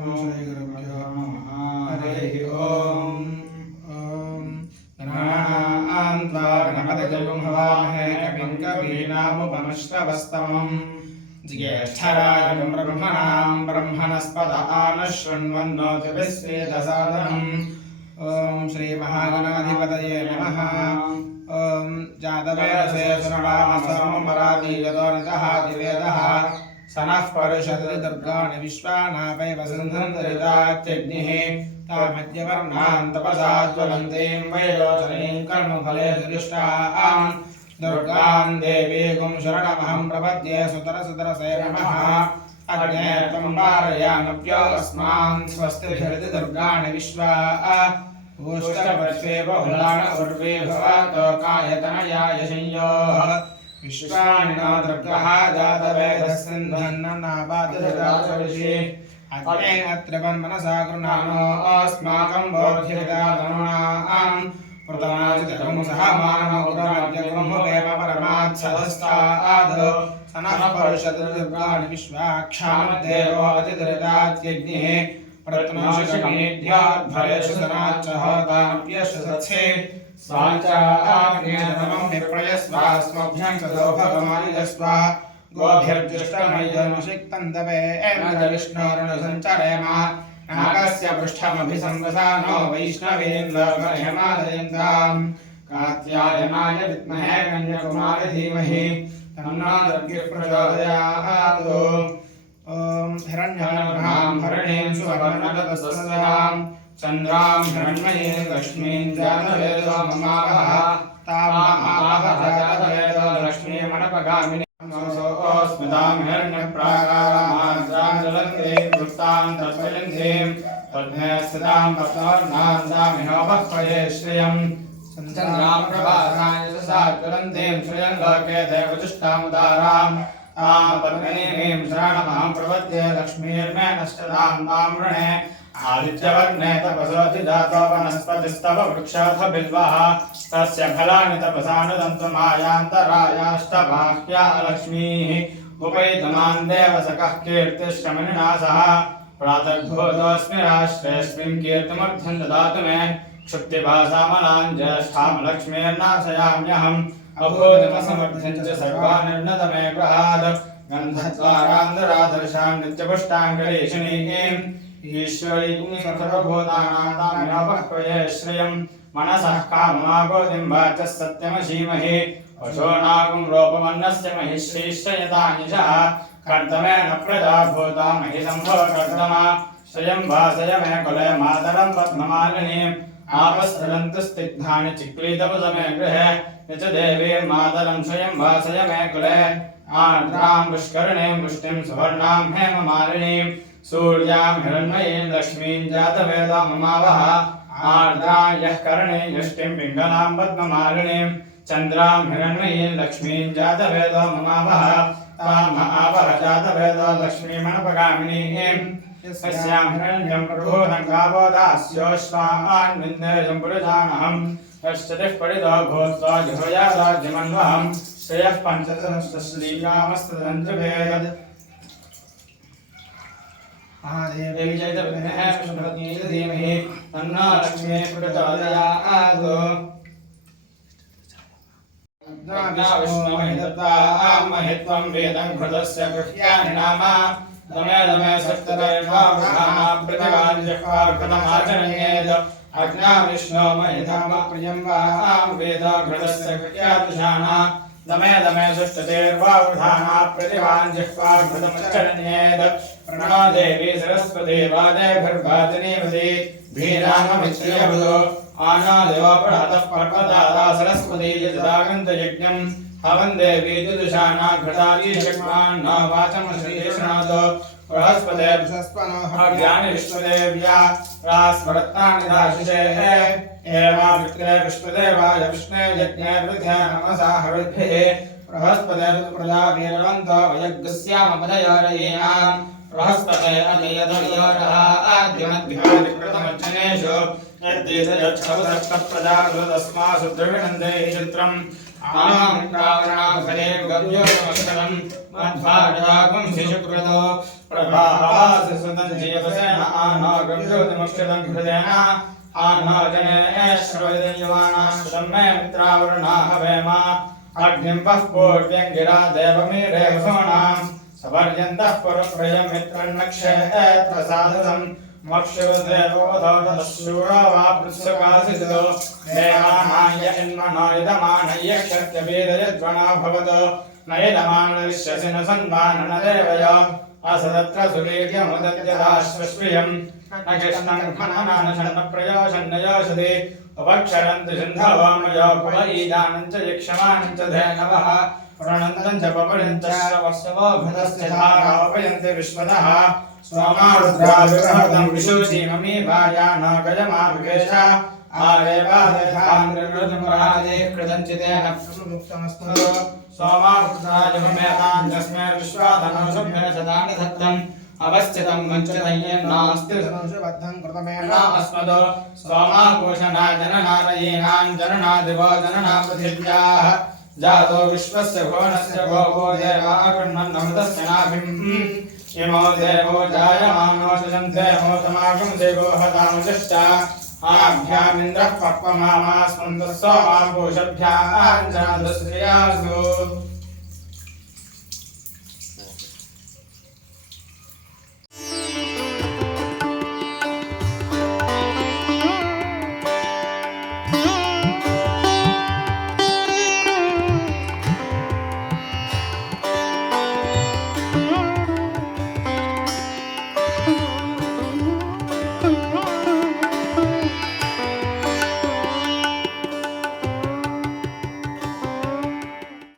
श्रीगुरुभ्यो नमः। हरिः ओम्। गणान्त्वा गणपतिं हवामहे कविं कवीनामुपमश्रवस्तमम् ज्येष्ठराजं ब्रह्मणां ब्रह्मणस्पद आनशृण्वन्नोतिभिस्वेदसादनम्। ॐ श्रीमहागणाधिपतये नमः। ॐ जातवेदसे सुरणामसोमरादीयतो निदः सनः परुषदि दुर्गाणि विश्वानापैव सन्धन्तरितात्यग्निः तामद्यवर्णान् तपसा ज्वलन्तीं वैरोचनीं कर्मफले सुरिष्टां दुर्गां देवीं शरणमहं प्रपद्ये सुतरसुतरसे नमः। अग्ने त्वं वारयामप्योऽस्मान् स्वस्तिभिर्ति दुर्गाणि विश्वा ऊष्टवर्षे बहुलान उर्वे भवतो कायतनयाय संयोः विश्वानि नो दुर्गः जातवेदः सिन्धन्ननावादशराजऋषि अग्ने अत्रिवन्मनसा गृह्णानो अस्माकं बोध्यविदातनुनां प्रतनाचितकं सह मानमौराज्यगृह्मुपेम परमात्सहस्ताद् सनः परुषदि दुर्गाणि विश्वाक्षामद्देवो अतिदरितात्यग्निः प्रत्नोषमीढ्याद्भयेषु सनाच्च होताप्यशसत्से स्वाचाग्नेतमं विप्रयस्वा स्वभ्यं तदोभगमायुजस्व गोभिर्जुष्टमयजन्मशिक्तं तवेन्द्रविष्णोरुणसञ्चरेम नागस्य पृष्ठमभिसंवसानो वैष्णवेन्द्रमयमादयन्ताम् कात्यायनाय विद्महे कन्याकुमारी धीमहि तन्नो दुर्गिः प्रचोदयात्। ॐ हिरण्यगर्भां हरिणीं सुवर्णगतस्तस्यां चन्द्रां हिरण्मयीं लक्ष्मीं जातवेदो ममावः तामावह जातवेदो लक्ष्मीमनपगामिनीं स्मृतां हिरण्यप्राकारामाद्रां ज्वलन्तीं वृत्तां तत्त्वयन्तीं पद्मे स्थितां पद्मवर्णां दामिनोपह्वये श्रियम् चन्द्रां प्रभासां यशसा ज्वलन्तीं श्रियं लोके देवजुष्टामुदाराम् पद्मिनीं शरणमहं प्रपद्ये लक्ष्मीर्मे नष्टदां ताम्रणे आदित्यवर्णे तपसोऽधिजातो वनस्पतिस्तव वृक्षाथ बिल्वः तस्य फलानि तपसानुदन्तु मायान्तरायाष्टबाह्या लक्ष्मीः उपैतमान् देवसखः कीर्तिश्रमणिना सह प्रातर्भूतोऽस्मि राष्ट्रेऽस्मिन् कीर्तिमर्थं ददातु मे क्षुप्तिभासामलां ज्येष्ठां लक्ष्मीर्नाशयाम्यहम् अभूतमसमर्थं च सर्वानिर्णत मे गृहात् गन्धद्वारान्दरादर्शां नित्यपुष्टाङ्गरीषिणीं ईश्वरीं सर्वभूतानां तामिनोपह्वये श्रियं मनसः काममागोदिं वाचः सत्यमशीमहि पशूनागुं रूपमन्नस्य महिश्रीश्रयतानिशः कर्दमेन प्रजा भूता महि सम्भवकर्दमा श्रियं वासय मे कुले मातरं पद्ममालिनीम् आपस्फुरन्तु स्निग्धानि चिक्लीतपदमे गृहे निज देवीं मातरं स्वयं वासय मे कुले आर्द्रां पुष्करिणीं पुष्टिं सुवर्णां हेममालिनीं सूर्यां हिरण्मयीं लक्ष्मीं जातवेदो ममावः आर्द्रां यः कर्णे यष्टिं पिङ्गलां पद्ममालिनीं चन्द्रां हिरण्मयीं लक्ष्मीं जातवेदो ममावः तामावह जातवेदो लक्ष्मीमनपगामिनीं यस्यां हिरण्यं प्रभूतं गावो दास्योश्वान् विन्देयं पुरुषामहम् यश्चतिः पठितो भूत्वा जिह्वयादाज्यमन्वहं श्रेयः पञ्चदशश्रीयामस्तदन्त्रभेद महादेवी चैतन्यः विष्णुपत्नी धीमहि तन्नो लक्ष्मी प्रचोदयात्। विष्णुमहित्वं वेदं घृतस्य गृह्यानि नाम दमे दमे सप्तदैवार्पृथिवाञ्जह्वार्पणमाचरणेत् अग्ना विष्णो महिधाम प्रियं वां वेद घृतस्य गृह्यादुषाणा दमे दमे सुष्टुतेर्वावृधाना प्रतिभाञ्जह्वार्पृथमचरणेत् प्रणो देवी सरस्वती वादेभिर्वादिनीवती भीराममित्रियवदो आनो देवो प्रहतः पर्वतादा सरस्वती यजदागन्तयज्ञं हवन् देवी दुदुषाणा घृताली शक्मान् न वाचमश्रीषणादो बृहस्पते विशस्पनो हव्यानि विश्वदेव्या प्रास्मरत्नानि दाशिषे एवा विक्रे विश्वदेवाय विष्णे यज्ञे वृध्ये नमसा हविर्भिः बृहस्पते प्रजा वीरवन्तो यज्ञस्यामपदयोरयीनां बृहस्पते अजयधयोरः आद्यमद्भिमादिकृतमर्चनेषु यद्दीतयच्छवदष्टप्रजाकृतस्मासु द्रविणन्ते चित्रम् आमित्रावणाभरे गव्योतमक्षरम् मध्वाजागं शिशुकृतो प्रभावासुसुतं जीवसेन आनो गव्योतमक्षरं हृदेन आनो जनेश्वरयवानाश्रम मे मित्रावरुणाः वेम अग्निं वः पूर्व्यं गिरा देवमीरे वसूनां सपर्यन्तः पुरप्रयं मित्रन्नक्षेत्रसाधनं मक्षुदेवोधोतशूरो वा पृत्सुकासितो देवानाय इन्मनोयदमानय्य क्षत्यवेदयद्वणो भवतो नयदमानरिष्यसि न सन्माननदेवय असदत्र सुवीर्यमुदत्यदाश्वश्रियम् न कृष्णं खननानशन्नप्रयोषन्नयोषधि उपक्षरन्तु सिन्धवामयो भवईदानं च यक्षमानं च धेनवः प्रणन्दं च पपयञ्च श्रवस्वो भृतस्य धारापयन्ति विश्वतः सोमारुद्राविहृतं विशुचीममी भायानो गजमाविवेश आरेवादधान्द्रकृतमुराजे कृतञ्चितेन मुक्तमस्तु सोमारुद्राजमेतां तस्मै विश्वाधनोषभ्य सदानि धत्तम् अवस्थितं वञ्चितय्यं नास्ति संशुबद्धं कृतमेन अस्मदो सोमाभूषणा जननारयीणां जननादिवो जनना पृथिव्याः जातो विश्वस्य भुवनस्य भोगो देवा कृण्वन्नमृतस्य नाभिम् इमो देवो जायमानो शशन्ते मोतमागं देवो हतामुष्ट आभ्यामिन्द्रः पक्वमामास्मन्तः सोमाभूषभ्यां जनदुश्रियासु